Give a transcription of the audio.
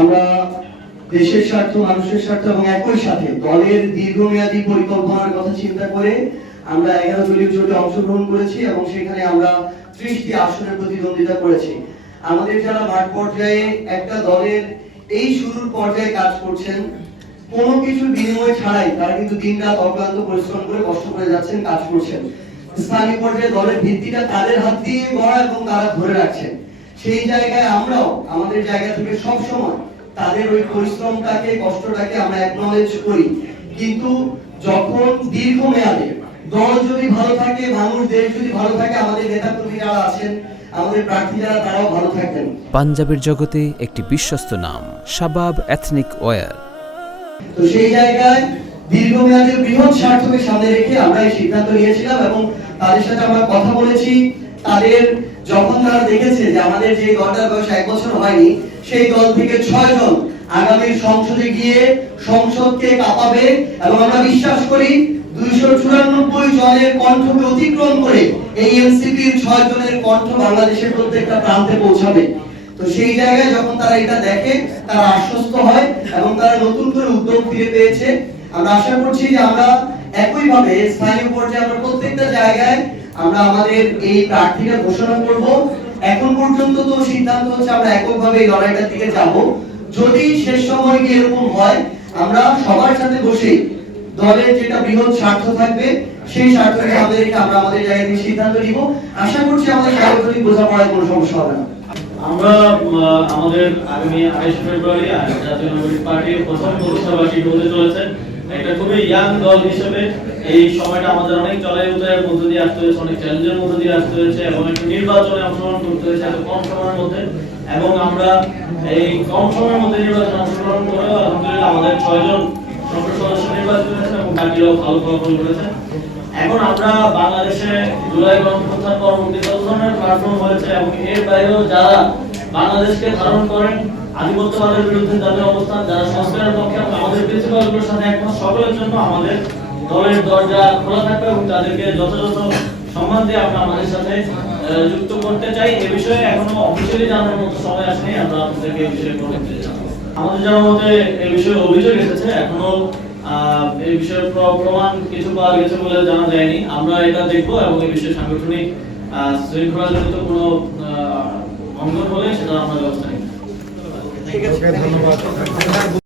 আমরা দেশের স্বার্থ, মানুষের স্বার্থ এবং একই সাথে দলের দীর্ঘমেয়াদী পরিকল্পনার কথা চিন্তা করে আমরা 11 দলীয় জোটে অংশগ্রহণ করেছি এবং সেখানে আমরা 30টি আসনে প্রতিদ্বন্দ্বিতা করেছি। আমাদের যারা মাঠ পর্যায়ে একটা দলের এই শুরুর পর্যায়ে কাজ করছেন, কোনো কিছু বিনিময় ছাড়াই তারা কিন্তু দিনরাত অক্লান্ত পরিশ্রম করে কষ্ট করে যাচ্ছেন, কাজ করছেন। স্থানীয় পর্যায়ে দলের ভিত্তিটা তাদের হাত দিয়ে গড়া এবং তারা ধরে রাখছেন। সেই জায়গায় আমরাও আমাদের জায়গা থেকে সব সময় তাদের ওই পরিশ্রমটাকে, কষ্টটাকে আমরা অ্যাকনলেজ করি। কিন্তু যখন দীর্ঘমেয়াদে দল যদি ভালো থাকে, মানুষ, দেশ যদি ভালো থাকে, আমাদের নেতাকর্মী যারা আছেন, আমাদের প্রার্থী যারা, তারাও ভালো থাকবেন। পাঞ্জাবের জগতে একটি বিশ্বস্ত নাম শাবাব এথনিক ওয়্যার। তো সেই জায়গায় দীর্ঘমেয়াদী বৃহৎ স্বার্থকে সামনে রেখে আমরা এই সিদ্ধান্ত নিয়েছিলাম এবং তাদের সাথে আমরা কথা বলেছি। তাদের যখন তারা দেখেছে যে আমাদের যে দলটার বয়স 1 বছর হয়নি, সেই দল থেকে 6 জন আগামী সংসদে গিয়ে সংসদকে কাঁপাবে এবং আমরা বিশ্বাস করি 294 জনের কণ্ঠকে অতিক্রম করে এই এনসিপির 6 জনের কণ্ঠ বাংলাদেশের প্রত্যেকটা প্রান্তে পৌঁছাবে। তো সেই জায়গায় যখন তারা এটা দেখে, তারা আশ্বস্ত হয় এবং তারা নতুন করে উদ্যোগ ফিরে পেয়েছে। আমরা আশা করছি যে আমরা একইভাবে স্থানীয় পর্যায়ে আমরা প্রত্যেকটা জায়গায় আমরা আমাদের এই প্রার্থীরা ঘোষণা করব। এখন পর্যন্ত তো সিদ্ধান্ত হচ্ছে আমরা এককভাবে এই লড়াইটার দিকে যাব। যদি শেষ সময় গিয়ে এরকম হয়, আমরা সবার সাথে বসে দলের যেটা বৃহৎ স্বার্থ থাকবে, সেই স্বার্থকে আমাদেরকে আমরা আমাদের জায়গা থেকে সিদ্ধান্ত নিব। আশা করছি আমাদের সাংগঠনিক বোঝাপড়ায় কোনো সমস্যা হবে না। আমরা আমাদের আগামী 28 ফেব্রুয়ারি জাতীয় নাগরিক পার্টির প্রথম প্রতিষ্ঠাবার্ষিকী হতে চলেছে। একটা খুবই ইয়াং দল হিসেবে এই সময়টা আমাদের অনেক চড়াই উতরাইয়ের মধ্যে দিয়ে আসতে হয়েছে, অনেক চ্যালেঞ্জের মধ্যে দিয়ে আসতে হয়েছে এবং একটা নির্বাচনে অংশগ্রহণ করতে হয়েছে এত কম সময়ের মধ্যে। এবং আমরা এই কম সময়ের মধ্যে নির্বাচনে অংশগ্রহণ করে আলহামদুলিল্লাহ আমাদের 6 জন সংসদ সদস্য নির্বাচিত হয়েছে এবং বাকিরাও ভালো ফলাফল করেছে। এখন আমরা বাংলাদেশে জুলাই গণঅভ্যুত্থান পরবর্তী কত ধরনের প্ল্যাটফর্ম হয়েছে এবং এর বাইরেও যারা বাংলাদেশকে ধারণ করেন, আধিপত্যবাদের বিরুদ্ধে যাদের অবস্থান, যারা সংস্কারের পক্ষে আমাদের প্রিন্সিপালগুলোর সাথে একমত, সকলের জন্য আমাদের দলের দরজা খোলা থাকবে এবং তাদেরকে যথাযথ সম্মান দিয়ে আমরা আমাদের সাথে যুক্ত করতে চাই। এ বিষয়ে এখনো অফিসিয়ালি জানানোর মতো সময় আসেনি, আমরা আপনাদেরকে এই বিষয়ে বলতে চাই। আমাদের জানার মতে এই বিষয়ে অভিযোগ এসেছে, এখনো এই বিষয়ে প্রমাণ কিছু পাওয়া গেছে বলে জানা যায়নি। আমরা এটা দেখবো এবং এই বিষয়ে সাংগঠনিক শৃঙ্খলাজনিত কোনো অঙ্গন হলে সেটা আমরা ব্যবস্থা নিব। ঠিক আছে, ধন্যবাদ।